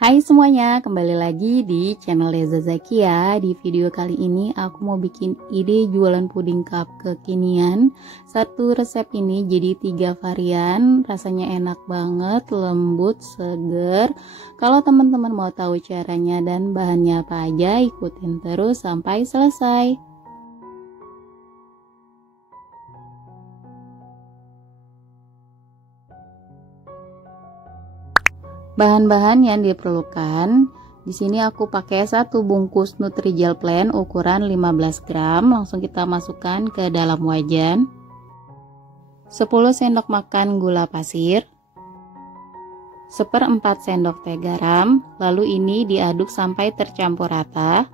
Hai semuanya, kembali lagi di channel Reza Zakia. Di video kali ini aku mau bikin ide jualan puding cup kekinian. Satu resep ini jadi 3 varian, rasanya enak banget, lembut, seger. Kalau teman-teman mau tahu caranya dan bahannya apa aja, ikutin terus sampai selesai. Bahan-bahan yang diperlukan, di sini aku pakai 1 bungkus Nutrijel Plain ukuran 15 gram. Langsung kita masukkan ke dalam wajan. 10 sendok makan gula pasir, 1/4 sendok teh garam. Lalu ini diaduk sampai tercampur rata.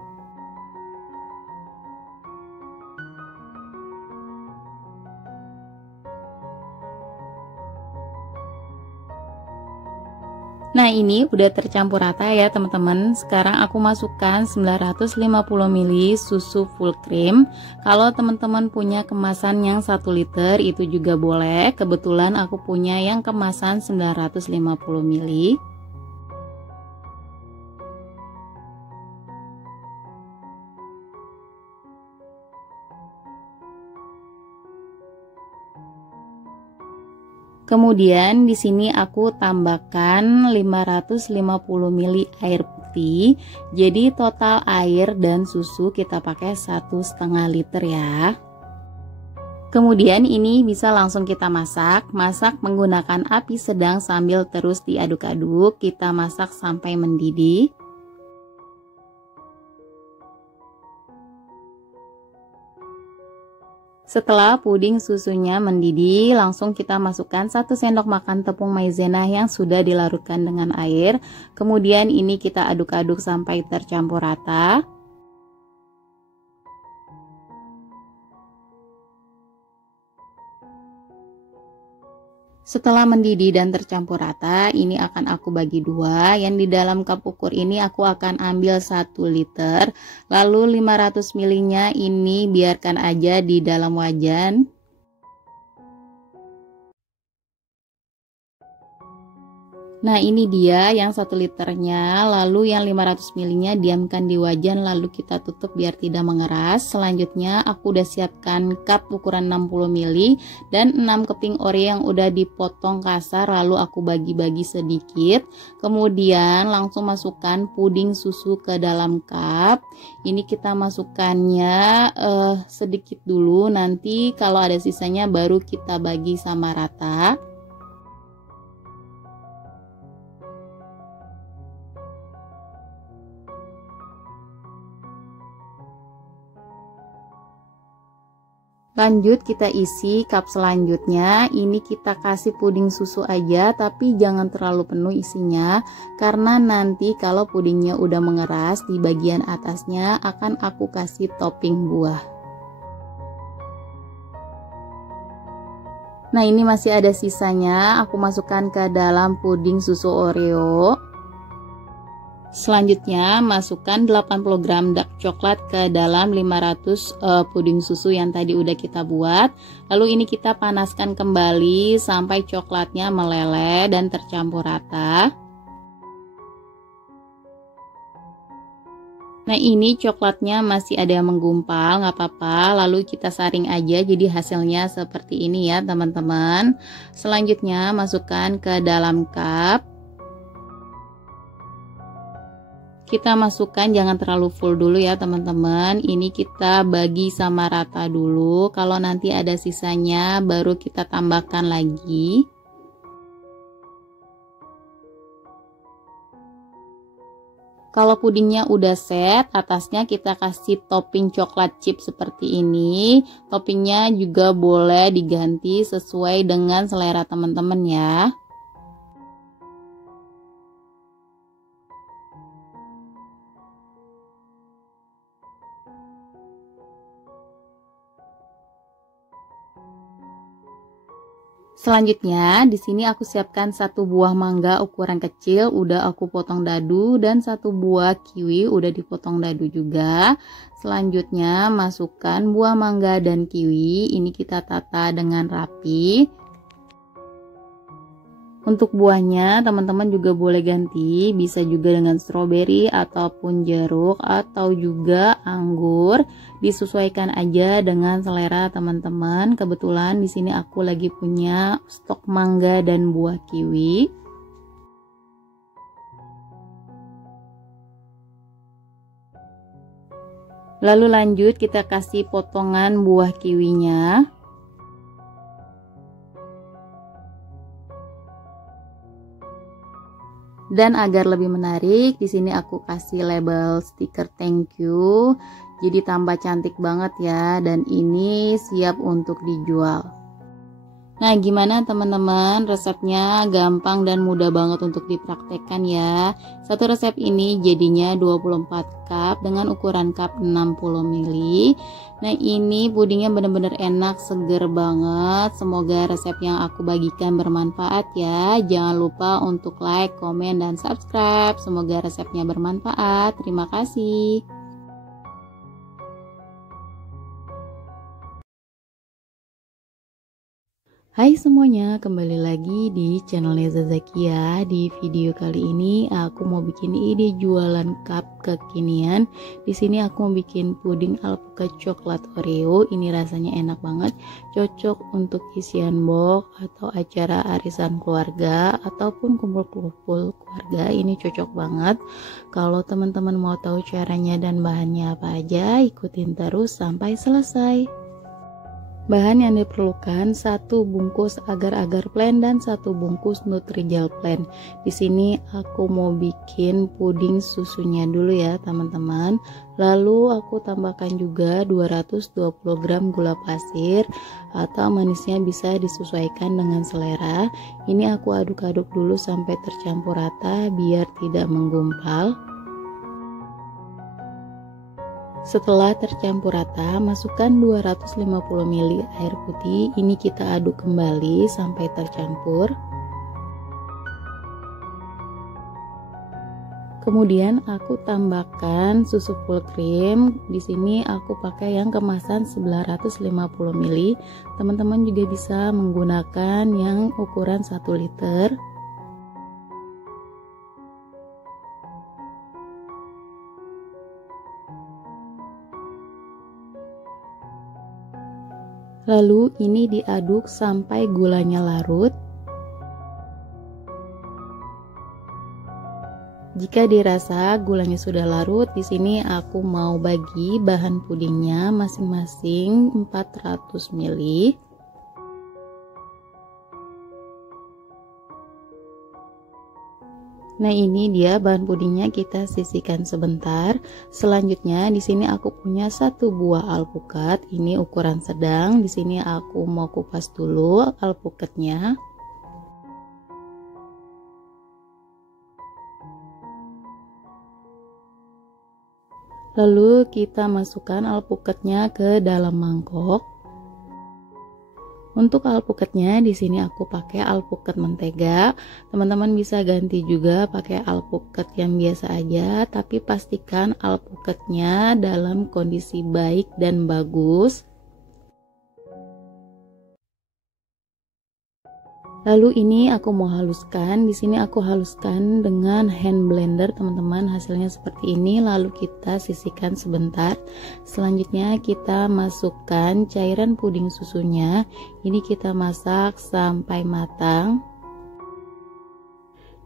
Nah, ini udah tercampur rata ya teman-teman. Sekarang aku masukkan 950 ml susu full cream. Kalau teman-teman punya kemasan yang 1 liter itu juga boleh. Kebetulan aku punya yang kemasan 950 ml. Kemudian di sini aku tambahkan 550 ml air putih. Jadi total air dan susu kita pakai 1,5 liter ya. Kemudian ini bisa langsung kita masak. Masak menggunakan api sedang sambil terus diaduk-aduk. Kita masak sampai mendidih. Setelah puding susunya mendidih, langsung kita masukkan 1 sendok makan tepung maizena yang sudah dilarutkan dengan air. Kemudian ini kita aduk-aduk sampai tercampur rata. Setelah mendidih dan tercampur rata, ini akan aku bagi dua. Yang di dalam cup ukur ini aku akan ambil 1 liter. Lalu 500 ml-nya ini biarkan aja di dalam wajan. Nah, ini dia yang 1 liternya. Lalu yang 500 ml-nya diamkan di wajan, lalu kita tutup biar tidak mengeras. Selanjutnya aku udah siapkan cup ukuran 60 ml dan 6 keping Oreo yang udah dipotong kasar, lalu aku bagi-bagi sedikit. Kemudian langsung masukkan puding susu ke dalam cup. Ini kita masukkannya sedikit dulu, nanti kalau ada sisanya baru kita bagi sama rata. Lanjut kita isi cup selanjutnya. Ini kita kasih puding susu aja, tapi jangan terlalu penuh isinya, karena nanti kalau pudingnya udah mengeras di bagian atasnya akan aku kasih topping buah. Nah, ini masih ada sisanya, aku masukkan ke dalam puding susu Oreo. Selanjutnya masukkan 80 gram dark coklat ke dalam 500 puding susu yang tadi udah kita buat. Lalu ini kita panaskan kembali sampai coklatnya meleleh dan tercampur rata. Nah, ini coklatnya masih ada yang menggumpal, nggak apa-apa. Lalu kita saring aja jadi hasilnya seperti ini ya teman-teman. Selanjutnya masukkan ke dalam cup. Kita masukkan jangan terlalu full dulu ya teman-teman. Ini kita bagi sama rata dulu. Kalau nanti ada sisanya baru kita tambahkan lagi. Kalau pudingnya udah set, atasnya kita kasih topping coklat chip seperti ini. Toppingnya juga boleh diganti sesuai dengan selera teman-teman ya. Selanjutnya di sini aku siapkan 1 buah mangga ukuran kecil udah aku potong dadu dan 1 buah kiwi udah dipotong dadu juga. Selanjutnya masukkan buah mangga dan kiwi, ini kita tata dengan rapi. Untuk buahnya teman-teman juga boleh ganti, bisa juga dengan stroberi ataupun jeruk atau juga anggur, disesuaikan aja dengan selera teman-teman. Kebetulan di sini aku lagi punya stok mangga dan buah kiwi. Lalu lanjut kita kasih potongan buah kiwinya. Dan agar lebih menarik, di sini aku kasih label stiker thank you. Jadi tambah cantik banget ya, dan ini siap untuk dijual. Nah, gimana teman-teman? Resepnya gampang dan mudah banget untuk dipraktekkan ya. Satu resep ini jadinya 24 cup dengan ukuran cup 60 ml. Nah, ini pudingnya benar-benar enak, seger banget. Semoga resep yang aku bagikan bermanfaat ya. Jangan lupa untuk like, komen, dan subscribe. Semoga resepnya bermanfaat. Terima kasih. Hai semuanya, kembali lagi di channel Neza Zakia. Di video kali ini aku mau bikin ide jualan cup kekinian. Di sini aku mau bikin puding alpukat coklat Oreo. Ini rasanya enak banget, cocok untuk isian box atau acara arisan keluarga ataupun kumpul-kumpul keluarga. Ini cocok banget. Kalau teman-teman mau tahu caranya dan bahannya apa aja, ikutin terus sampai selesai. Bahan yang diperlukan 1 bungkus agar-agar plain dan 1 bungkus Nutrijel plain. Di sini aku mau bikin puding susunya dulu ya teman-teman. Lalu aku tambahkan juga 220 gram gula pasir atau manisnya bisa disesuaikan dengan selera. Ini aku aduk-aduk dulu sampai tercampur rata biar tidak menggumpal. Setelah tercampur rata, masukkan 250 ml air putih. Ini kita aduk kembali sampai tercampur. Kemudian aku tambahkan susu full cream. Di sini aku pakai yang kemasan 950 ml. Teman-teman juga bisa menggunakan yang ukuran 1 liter. Lalu ini diaduk sampai gulanya larut. Jika dirasa gulanya sudah larut, di sini aku mau bagi bahan pudingnya masing-masing 400 ml. Nah, ini dia bahan pudingnya, kita sisihkan sebentar. Selanjutnya di sini aku punya 1 buah alpukat. Ini ukuran sedang. Di sini aku mau kupas dulu alpukatnya. Lalu kita masukkan alpukatnya ke dalam mangkok. Untuk alpukatnya di sini aku pakai alpukat mentega. Teman-teman bisa ganti juga pakai alpukat yang biasa aja, tapi pastikan alpukatnya dalam kondisi baik dan bagus. Lalu ini aku mau haluskan. Di sini aku haluskan dengan hand blender, teman-teman. Hasilnya seperti ini. Lalu kita sisihkan sebentar. Selanjutnya kita masukkan cairan puding susunya. Ini kita masak sampai matang.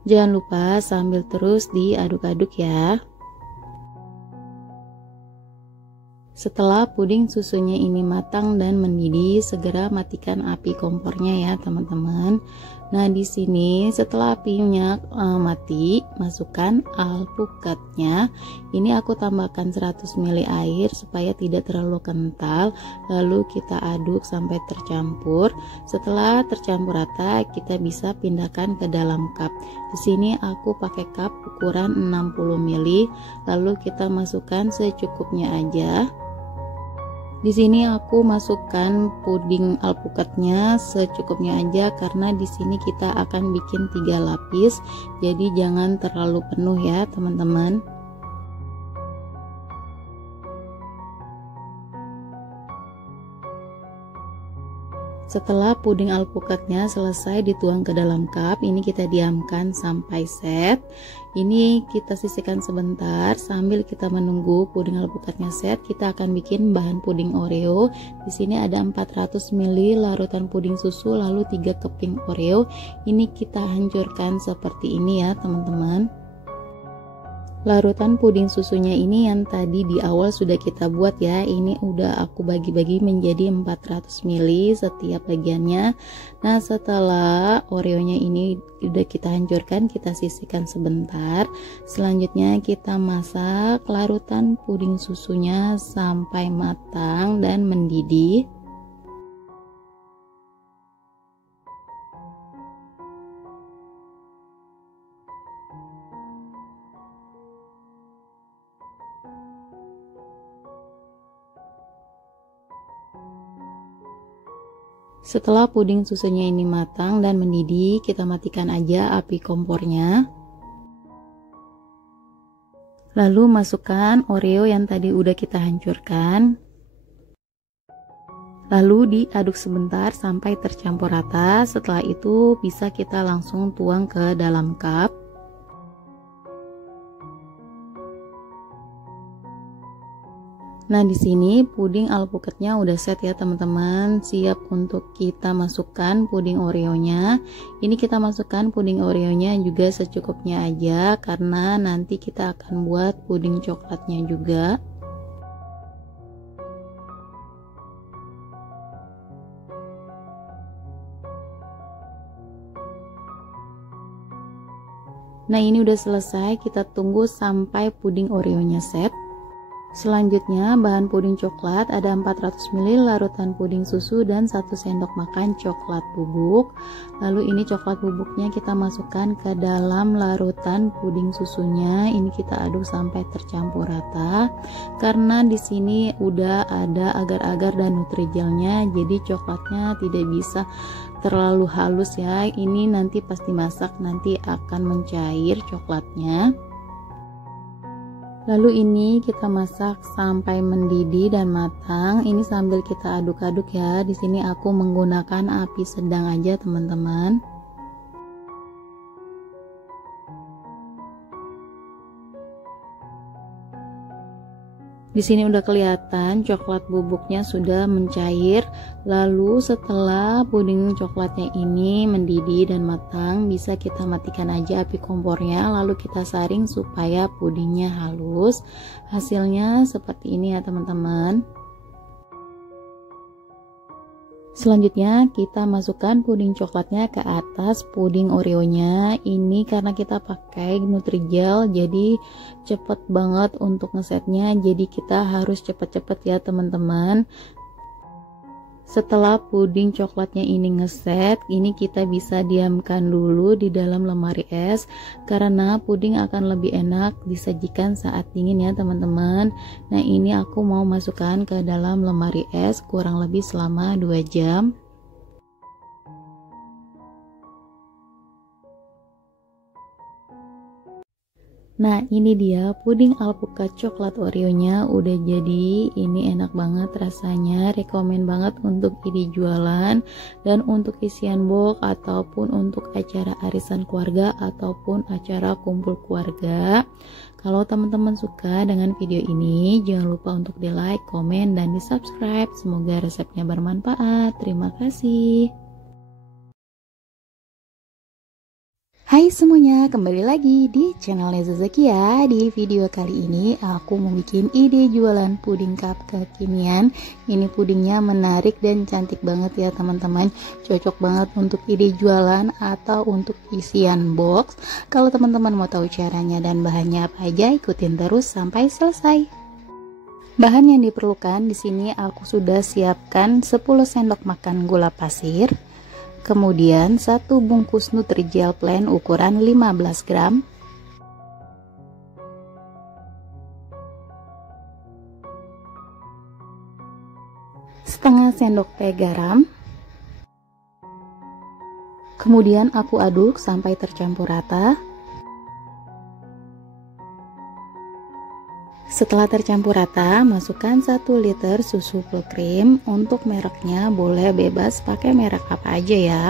Jangan lupa sambil terus diaduk-aduk ya. Setelah puding susunya ini matang dan mendidih, segera matikan api kompornya ya teman-teman. Nah, di sini setelah apinya mati, masukkan alpukatnya. Ini aku tambahkan 100 ml air supaya tidak terlalu kental. Lalu kita aduk sampai tercampur. Setelah tercampur rata, kita bisa pindahkan ke dalam cup. Di sini aku pakai cup ukuran 60 ml. Lalu kita masukkan secukupnya aja. Di sini aku masukkan puding alpukatnya secukupnya aja karena di sini kita akan bikin 3 lapis. Jadi jangan terlalu penuh ya, teman-teman. Setelah puding alpukatnya selesai dituang ke dalam cup, ini kita diamkan sampai set. Ini kita sisihkan sebentar sambil kita menunggu puding alpukatnya set. Kita akan bikin bahan puding Oreo. Di sini ada 400 ml larutan puding susu, lalu 3 keping Oreo. Ini kita hancurkan seperti ini ya teman-teman. Larutan puding susunya ini yang tadi di awal sudah kita buat ya, ini udah aku bagi-bagi menjadi 400 ml setiap bagiannya. Nah setelah Oreonya ini udah kita hancurkan, kita sisihkan sebentar. Selanjutnya kita masak larutan puding susunya sampai matang dan mendidih. Setelah puding susunya ini matang dan mendidih, kita matikan aja api kompornya. Lalu masukkan Oreo yang tadi udah kita hancurkan. Lalu diaduk sebentar sampai tercampur rata. Setelah itu bisa kita langsung tuang ke dalam cup. Nah, di sini puding alpukatnya udah set ya teman-teman, siap untuk kita masukkan puding Oreonya. Ini kita masukkan puding Oreonya juga secukupnya aja karena nanti kita akan buat puding coklatnya juga. Nah, ini udah selesai, kita tunggu sampai puding Oreonya set. Selanjutnya bahan puding coklat ada 400 ml larutan puding susu dan 1 sendok makan coklat bubuk. Lalu ini coklat bubuknya kita masukkan ke dalam larutan puding susunya. Ini kita aduk sampai tercampur rata. Karena di sini udah ada agar-agar dan nutrijelnya, jadi coklatnya tidak bisa terlalu halus ya. Ini nanti pas dimasak nanti akan mencair coklatnya. Lalu ini kita masak sampai mendidih dan matang. Ini sambil kita aduk-aduk ya. Di sini aku menggunakan api sedang aja, teman-teman. Di sini udah kelihatan coklat bubuknya sudah mencair. Lalu setelah puding coklatnya ini mendidih dan matang, bisa kita matikan aja api kompornya, lalu kita saring supaya pudingnya halus. Hasilnya seperti ini ya teman-teman. Selanjutnya kita masukkan puding coklatnya ke atas puding Oreonya. Ini karena kita pakai Nutrijel jadi cepet banget untuk ngesetnya, jadi kita harus cepet-cepet ya teman-teman. Setelah puding coklatnya ini ngeset, ini kita bisa diamkan dulu di dalam lemari es karena puding akan lebih enak disajikan saat dingin ya teman-teman. Nah, ini aku mau masukkan ke dalam lemari es kurang lebih selama 2 jam. Nah, ini dia puding alpukat coklat Oreonya udah jadi. Ini enak banget rasanya, rekomen banget untuk ide jualan dan untuk isian box ataupun untuk acara arisan keluarga ataupun acara kumpul keluarga. Kalau teman-teman suka dengan video ini, jangan lupa untuk di like, komen, dan di subscribe. Semoga resepnya bermanfaat. Terima kasih. Hai semuanya, kembali lagi di channel Neza Zakia. Di video kali ini aku mau bikin ide jualan puding cup kekinian. Ini pudingnya menarik dan cantik banget ya teman-teman. Cocok banget untuk ide jualan atau untuk isian box. Kalau teman-teman mau tahu caranya dan bahannya apa aja, ikutin terus sampai selesai. Bahan yang diperlukan di sini aku sudah siapkan 10 sendok makan gula pasir. Kemudian 1 bungkus Nutrijel plain ukuran 15 gram, setengah sendok teh garam. Kemudian aku aduk sampai tercampur rata. Setelah tercampur rata, masukkan 1 liter susu full cream. Untuk mereknya boleh bebas pakai merek apa aja ya.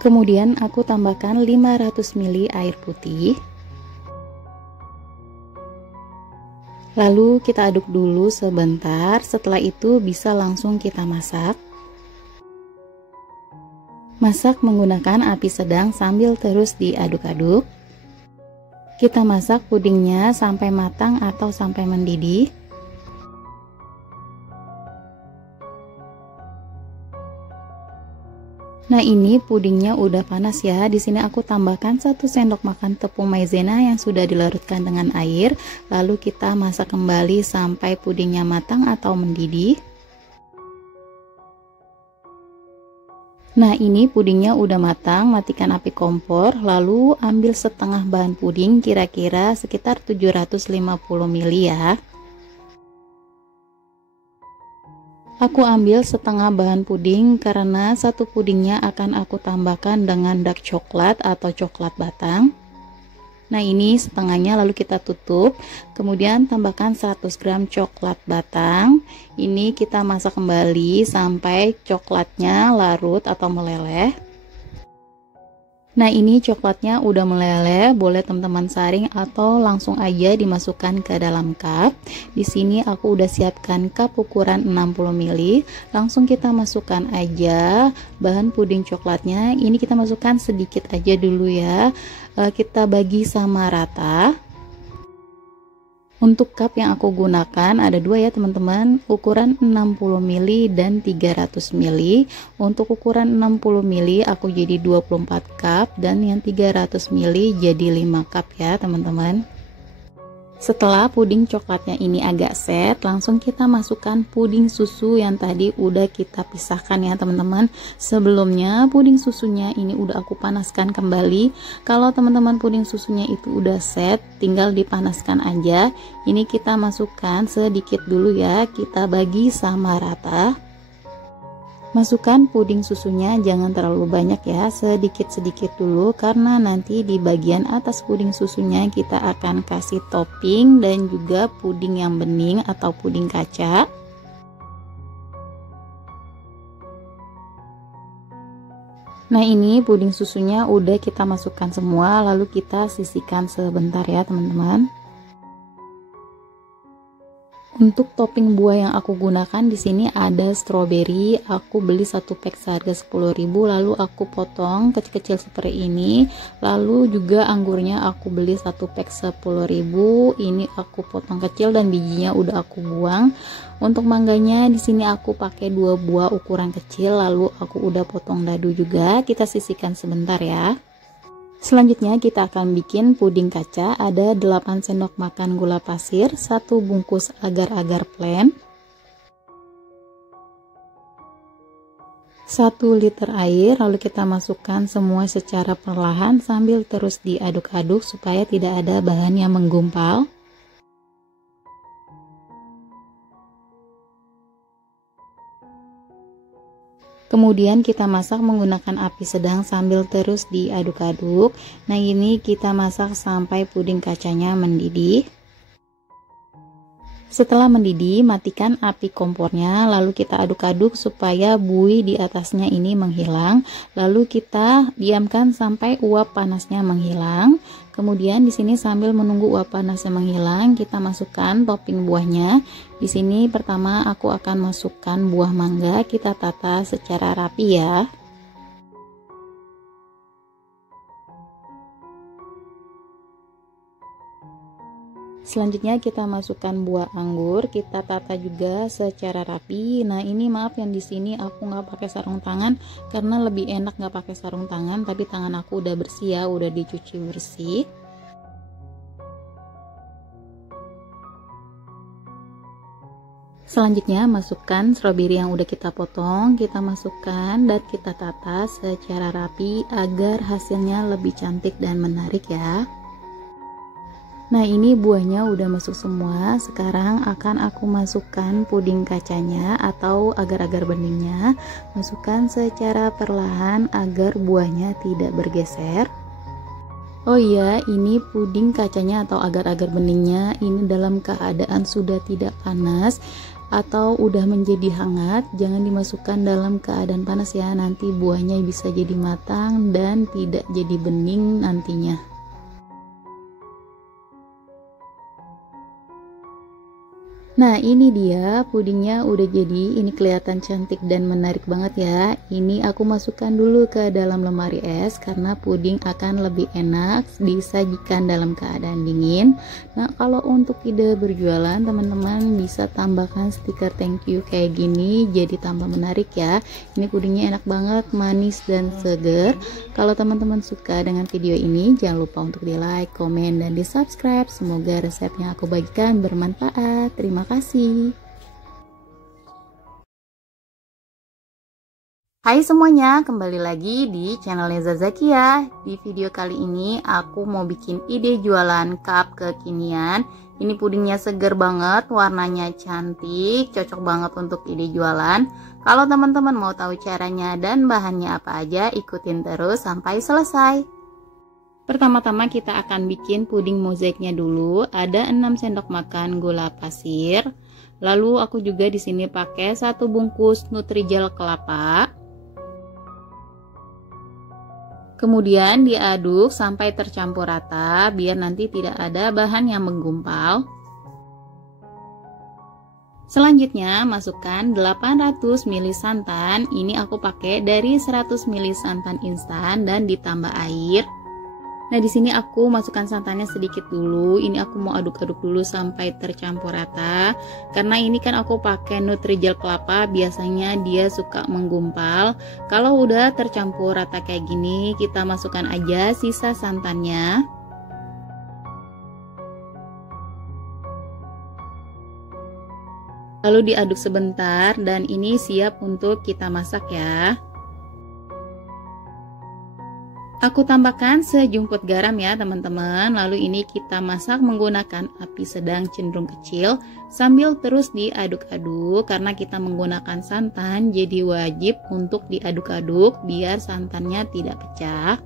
Kemudian aku tambahkan 500 ml air putih. Lalu kita aduk dulu sebentar, setelah itu bisa langsung kita masak. Masak menggunakan api sedang sambil terus diaduk-aduk. Kita masak pudingnya sampai matang atau sampai mendidih. Nah, ini pudingnya udah panas ya. Di sini aku tambahkan 1 sendok makan tepung maizena yang sudah dilarutkan dengan air. Lalu kita masak kembali sampai pudingnya matang atau mendidih. Nah, ini pudingnya udah matang, matikan api kompor. Lalu ambil setengah bahan puding, kira-kira sekitar 750 ml ya. Aku ambil setengah bahan puding karena 1 pudingnya akan aku tambahkan dengan dark coklat atau coklat batang. Nah, ini setengahnya, lalu kita tutup. Kemudian tambahkan 100 gram coklat batang. Ini kita masak kembali sampai coklatnya larut atau meleleh. Nah, ini coklatnya udah meleleh, boleh teman-teman saring atau langsung aja dimasukkan ke dalam cup. Di sini aku udah siapkan cup ukuran 60 ml. Langsung kita masukkan aja bahan puding coklatnya. Ini kita masukkan sedikit aja dulu ya. Kita bagi sama rata. Untuk cup yang aku gunakan ada 2 ya teman-teman, ukuran 60 ml dan 300 ml. Untuk ukuran 60 ml aku jadi 24 cup dan yang 300 ml jadi 5 cup ya teman-teman. Setelah puding coklatnya ini agak set, langsung kita masukkan puding susu yang tadi udah kita pisahkan ya teman-teman. Sebelumnya puding susunya ini udah aku panaskan kembali. Kalau teman-teman puding susunya itu udah set, tinggal dipanaskan aja. Ini kita masukkan sedikit dulu ya, kita bagi sama rata. Masukkan puding susunya jangan terlalu banyak ya, sedikit-sedikit dulu karena nanti di bagian atas puding susunya kita akan kasih topping dan juga puding yang bening atau puding kaca. Nah, ini puding susunya udah kita masukkan semua, lalu kita sisihkan sebentar ya teman-teman. Untuk topping buah yang aku gunakan di sini ada stroberi. Aku beli 1 pack seharga 10.000, lalu aku potong kecil-kecil seperti ini. Lalu juga anggurnya aku beli 1 pack 10.000. Ini aku potong kecil dan bijinya udah aku buang. Untuk mangganya di sini aku pakai 2 buah ukuran kecil, lalu aku udah potong dadu juga. Kita sisihkan sebentar ya. Selanjutnya kita akan bikin puding kaca. Ada 8 sendok makan gula pasir, 1 bungkus agar-agar plain, 1 liter air, lalu kita masukkan semua secara perlahan sambil terus diaduk-aduk supaya tidak ada bahan yang menggumpal. Kemudian kita masak menggunakan api sedang sambil terus diaduk-aduk. Nah, ini kita masak sampai puding kacanya mendidih. Setelah mendidih, matikan api kompornya, lalu kita aduk-aduk supaya buih di atasnya ini menghilang. Lalu kita diamkan sampai uap panasnya menghilang. Kemudian di sini sambil menunggu uap panasnya menghilang, kita masukkan topping buahnya. Di sini pertama aku akan masukkan buah mangga, kita tata secara rapi ya. Selanjutnya kita masukkan buah anggur, kita tata juga secara rapi. Nah, ini maaf yang di sini aku nggak pakai sarung tangan karena lebih enak nggak pakai sarung tangan, tapi tangan aku udah bersih ya, udah dicuci bersih. Selanjutnya masukkan stroberi yang udah kita potong, kita masukkan dan kita tata secara rapi agar hasilnya lebih cantik dan menarik ya. Nah, ini buahnya udah masuk semua. Sekarang akan aku masukkan puding kacanya atau agar-agar beningnya. Masukkan secara perlahan agar buahnya tidak bergeser. Oh iya, ini puding kacanya atau agar-agar beningnya ini dalam keadaan sudah tidak panas atau udah menjadi hangat. Jangan dimasukkan dalam keadaan panas ya, nanti buahnya bisa jadi matang dan tidak jadi bening nantinya. Nah, ini dia pudingnya udah jadi. Ini kelihatan cantik dan menarik banget ya. Ini aku masukkan dulu ke dalam lemari es karena puding akan lebih enak disajikan dalam keadaan dingin. Nah, kalau untuk ide berjualan, teman-teman bisa tambahkan stiker thank you kayak gini, jadi tambah menarik ya. Ini pudingnya enak banget, manis dan seger. Kalau teman-teman suka dengan video ini, jangan lupa untuk di like, komen, dan di subscribe. Semoga resep yang aku bagikan bermanfaat. Terima kasih. Hai semuanya, kembali lagi di channel Neza Zakia. Di video kali ini aku mau bikin ide jualan cup kekinian. Ini pudingnya seger banget, warnanya cantik, cocok banget untuk ide jualan. Kalau teman-teman mau tahu caranya dan bahannya apa aja, ikutin terus sampai selesai. Pertama-tama kita akan bikin puding mozaiknya dulu. Ada 6 sendok makan gula pasir. Lalu aku juga di sini pakai 1 bungkus Nutrijel kelapa. Kemudian diaduk sampai tercampur rata biar nanti tidak ada bahan yang menggumpal. Selanjutnya masukkan 800 ml santan. Ini aku pakai dari 100 ml santan instan dan ditambah air. Nah, di sini aku masukkan santannya sedikit dulu. Ini aku mau aduk-aduk dulu sampai tercampur rata. Karena ini kan aku pakai Nutrijel kelapa, biasanya dia suka menggumpal. Kalau udah tercampur rata kayak gini, kita masukkan aja sisa santannya. Lalu diaduk sebentar dan ini siap untuk kita masak ya. Aku tambahkan sejumput garam ya teman-teman. Lalu ini kita masak menggunakan api sedang cenderung kecil sambil terus diaduk-aduk. Karena kita menggunakan santan, jadi wajib untuk diaduk-aduk biar santannya tidak pecah.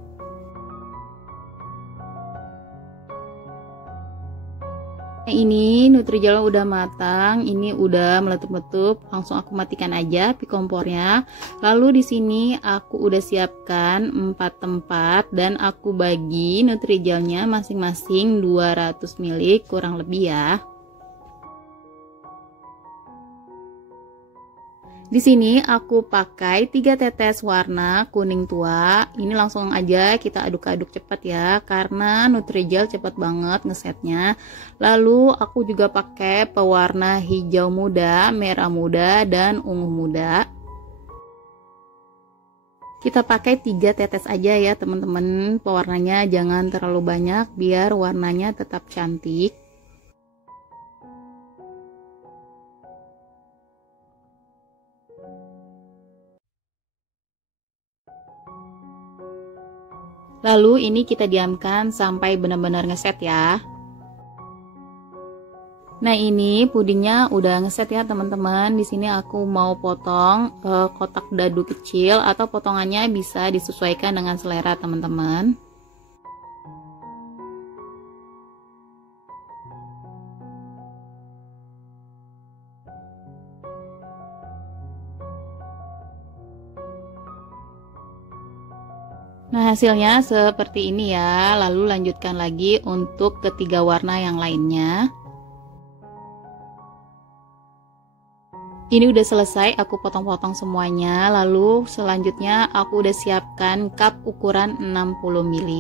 Nah, ini Nutrijel udah matang, ini udah meletup-letup, langsung aku matikan aja api kompornya. Lalu di sini aku udah siapkan 4 tempat dan aku bagi Nutrijelnya masing-masing 200 ml kurang lebih ya. Di sini aku pakai 3 tetes warna kuning tua. Ini langsung aja kita aduk-aduk cepat ya, karena Nutrijel cepat banget ngesetnya. Lalu aku juga pakai pewarna hijau muda, merah muda, dan ungu muda. Kita pakai 3 tetes aja ya teman-teman. Pewarnanya jangan terlalu banyak biar warnanya tetap cantik. Lalu ini kita diamkan sampai benar-benar ngeset ya. Nah, ini pudingnya udah ngeset ya teman-teman. Di sini aku mau potong kotak dadu kecil atau potongannya bisa disesuaikan dengan selera teman-teman. Nah, hasilnya seperti ini ya. Lalu lanjutkan lagi untuk ketiga warna yang lainnya. Ini udah selesai, aku potong-potong semuanya. Lalu selanjutnya aku udah siapkan cup ukuran 60 ml.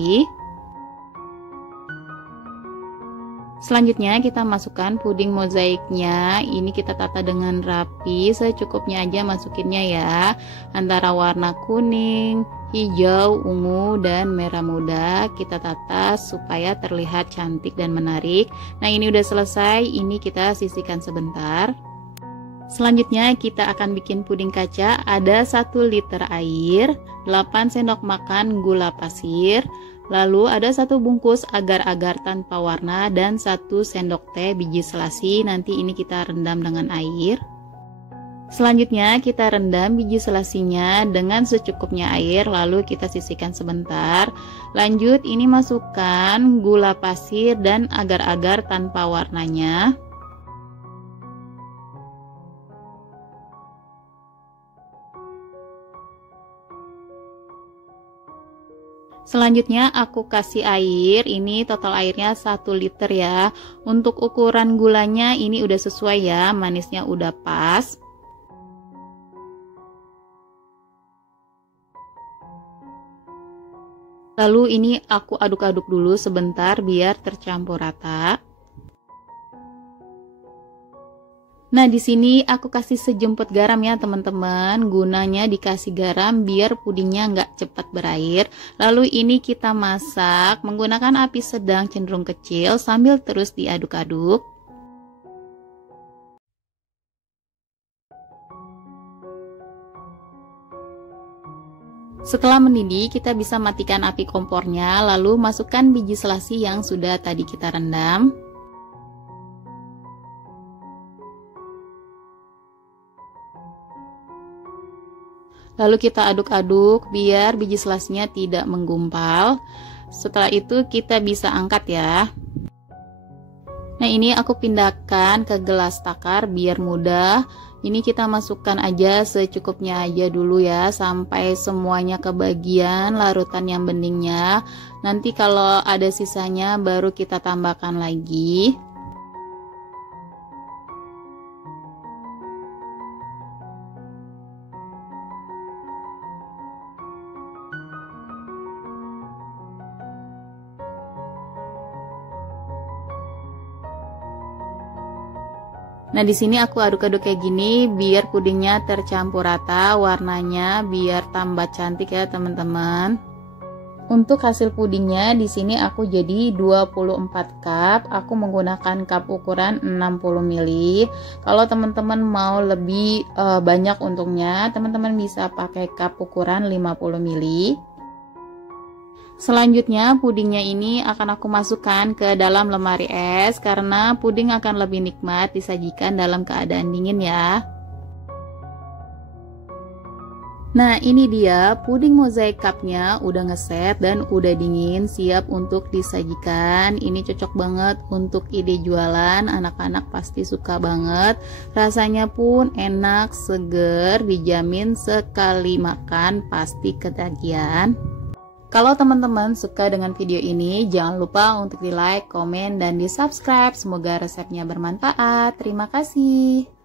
Selanjutnya kita masukkan puding mozaiknya. Ini kita tata dengan rapi, secukupnya aja masukinnya ya. Antara warna kuning, hijau, ungu, dan merah muda kita tata supaya terlihat cantik dan menarik. Nah, ini udah selesai, ini kita sisihkan sebentar. Selanjutnya kita akan bikin puding kaca. Ada 1 liter air, 8 sendok makan gula pasir, Lalu ada 1 bungkus agar-agar tanpa warna dan 1 sendok teh biji selasi. Nanti ini kita rendam dengan air. Selanjutnya kita rendam biji selasinya dengan secukupnya air, lalu kita sisihkan sebentar. Lanjut ini masukkan gula pasir dan agar-agar tanpa warnanya. Selanjutnya aku kasih air, ini total airnya 1 liter ya. Untuk ukuran gulanya ini udah sesuai ya, manisnya udah pas. Lalu ini aku aduk-aduk dulu sebentar biar tercampur rata. Nah, di sini aku kasih sejumput garam ya teman-teman. Gunanya dikasih garam biar pudingnya nggak cepat berair. Lalu ini kita masak menggunakan api sedang cenderung kecil sambil terus diaduk-aduk. Setelah mendidih, kita bisa matikan api kompornya, lalu masukkan biji selasi yang sudah tadi kita rendam. Lalu kita aduk-aduk biar biji selasinya tidak menggumpal. Setelah itu kita bisa angkat ya. Nah, ini aku pindahkan ke gelas takar biar mudah. Ini kita masukkan aja secukupnya aja dulu ya, sampai semuanya kebagian larutan yang beningnya. Nanti kalau ada sisanya baru kita tambahkan lagi. Nah, di sini aku aduk-aduk kayak gini biar pudingnya tercampur rata, warnanya biar tambah cantik ya, teman-teman. Untuk hasil pudingnya di sini aku jadi 24 cup. Aku menggunakan cup ukuran 60 ml. Kalau teman-teman mau lebih banyak untungnya, teman-teman bisa pakai cup ukuran 50 ml. Selanjutnya pudingnya ini akan aku masukkan ke dalam lemari es karena puding akan lebih nikmat disajikan dalam keadaan dingin ya. Nah, ini dia puding mozaik cupnya udah ngeset dan udah dingin, siap untuk disajikan. Ini cocok banget untuk ide jualan, anak-anak pasti suka banget. Rasanya pun enak, seger, dijamin sekali makan pasti ketagihan. Kalau teman-teman suka dengan video ini, jangan lupa untuk di like, komen, dan di subscribe. Semoga resepnya bermanfaat. Terima kasih.